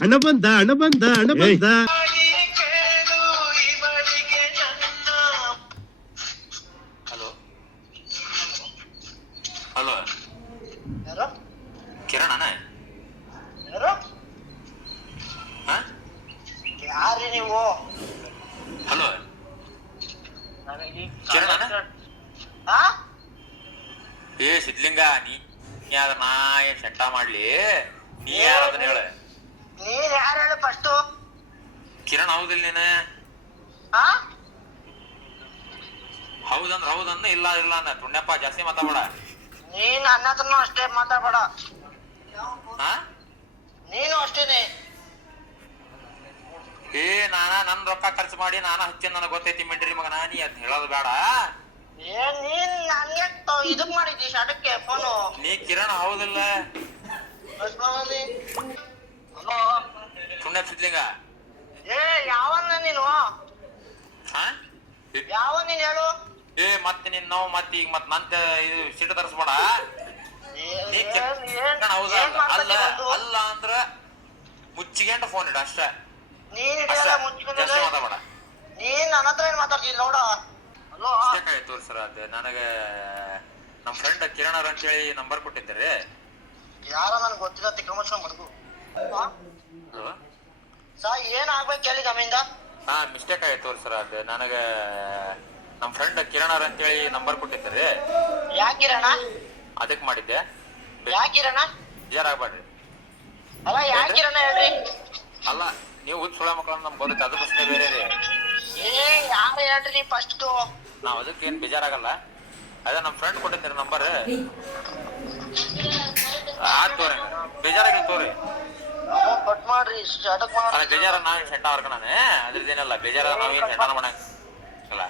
ಹಣ ಬಂದ ಹಣ ಬಂದ ಹಣ ಬಂದ. ಹಲೋ ಹಲೋ ಯಾರು ಕಿರಣ್ ಅಣ್ಣ? ಯಾರು ಹಾ ಯಾರಿ ನೀವು? ಹಲೋ ನನಗೆ ಕಿರಣ್ ಅಣ್ಣ? ಹಾ ಏ ಸಿದ್ಲಿಂಗ, ನೀ ಅದ ನಾ ಏನ್ ಸೆಟ್ಟ ಮಾಡ್ಲಿ? ನೀ ಯಾರ ಅದನ್ನ ಹೇಳ. ನೀನ್ ಯಾರು ಹೇಳು ಫಸ್ಟು? ಕಿರಣ್ ಹೌದಿಲ್ಲ ನೀನ? ಹಾ ಹೌದಂದ್ರ ಹೌದಂದ, ಇಲ್ಲ ಇಲ್ಲ ಅಂದ. ಪುಣ್ಯಪ್ಪ ಜಾಸ್ತಿ ಮಾತಾಡ. ನೀನ್ ನನ್ನ ಹತ್ರನು ಅಷ್ಟೇ ಮಾತಾಡ್ಬೇಡ. ಹಾ ನೀನು ಅಷ್ಟೇನೆ. ಏ ನಾನ ನನ್ ರೊಕ್ಕ ಖರ್ಚು ಮಾಡಿ ನಾನ ಹಚ್ಚೇನ್, ನನಗ್ ಗೊತ್ತೈತಿ ಮಿಂಡ್ರಿ ಮಗನ. ನೀ ಅದ್ ಹೇಳೋದು ಬೇಡ. ಏನ್ ನೀನ್ ನನ್ಗೆ ಇದಕ್ ಮಾಡಿದ್ದಿ ಶಾಟಕ್ಕೆ ಫೋನು? ನೀ ಕಿರಣ್ ಹೌದಿಲ್ಲ? ಹಲೋ ಪುಣ್ಯ ಸಿದ್ಲಿಂಗ. ಏ ಯಾವನ್ನ ನೀನು? ಹಾ ಯಾವ ನೀನ್ ಹೇಳು? ಏ ಮತ್ತೆ ನಿನ್ ನಾವು ಮತ್ತೆ ಈಗ ಮತ್ ನಂತ ಇದು ಸಿಟ್ಟು ತರಿಸ್ಬೇಡ. ನೀ ಕಿರಣ್ ಹೌದ ಅಲ್ಲ? ಅಲ್ಲ ಅಂದ್ರ ಮುಚ್ಚಿಗೆಂಡ ಫೋನ್ ಇಡ ಅಷ್ಟ. ನೀನ್ ಜಾಸ್ತಿ ಮಾತಾಡ. ನೀನ್ ನನ್ನ ಹತ್ರ ಏನ್ ಮಾತಾಡ್ತೀನಿ ನೋಡ. ಹಲೋ ತೋರಿ ಸರ್, ಅದ ನನಗ ನಮ್ ಫ್ರೆಂಡ್ ಕಿರಣ್ ಅವ್ರ ಅಂತೇಳಿ ನಂಬರ್ ಕೊಟ್ಟಿದ್ದಾರೆ. ಯಾರ ನನ್ಗೆ ಗೊತ್ತಿಲ್ಲ, ತಿಕ್ಕಮಸ್ಕ ಮಡ್ಗು. ಹಲೋ ಸರ್ ಏನ್ ಆಗ್ಬೇಕು ಕೇಳಿ ನಮ್ಮಿಂದ? ಹಾ ಮಿಸ್ಟೇಕ್ ಆಯ್ತು ತೋರಿ ಸರ್. ಅದ ನನಗ ನಮ್ ಫ್ರೆಂಡ್ ಕಿರಣ್ ಅವ್ರ ಅಂತೇಳಿ ನಂಬರ್ ಕೊಟ್ಟಿದ್ದಾರೆ. ಯಾಕಿರಣ? ಅದಕ್ ಮಾಡಿದ್ದೆ. ಯಾಕಿರಣ? ಬೇಜಾರಾಗ್ಬೇಡ್ರಿ. ಅಲ್ಲ ಯಾಕಿರಣ ಹೇಳ್ರಿ? ಅಲ್ಲ, ನೀವು ಹುಚ್ಚ ಸುಳ ಮಕ್ಕಳನ್ನ ನಮ್ಗೆ ಗೊತ್ತೈತೆ, ಅದು ಪ್ರಶ್ನೆ ಬೇರೆ ರೀ. ಏ ಯಾರು ಹೇಳ್ರಿ ಫಸ್ಟ್? ನಾವ್ ಅದಕ್ಕೆ ಏನ್ ಬೇಜಾರಾಗಲ್ಲ. ಅದೇ ನಮ್ ಫ್ರೆಂಡ್ ಕೊಟ್ಟಿದ್ದೀರಿ ನಂಬರ್. ಆತ್ ತೋರಿ, ಬೇಜಾರಾಗಿಲ್ಲ ತೋರಿ. ಕಟ್ ಮಾಡ್ರಿ, ಸ್ಟಾರ್ಟ್ ಬೇಜಾರ ನಾವೇನ್ ಸೆಂಟ ಅವ್ರಕ ನಾನು ಅದ್ರದ್ದೇನಲ್ಲ. ಬೇಜಾರ ನಾವೇನ್ ಸೆಂಟನ ಮಾಡಂಗಿಲ್ಲ.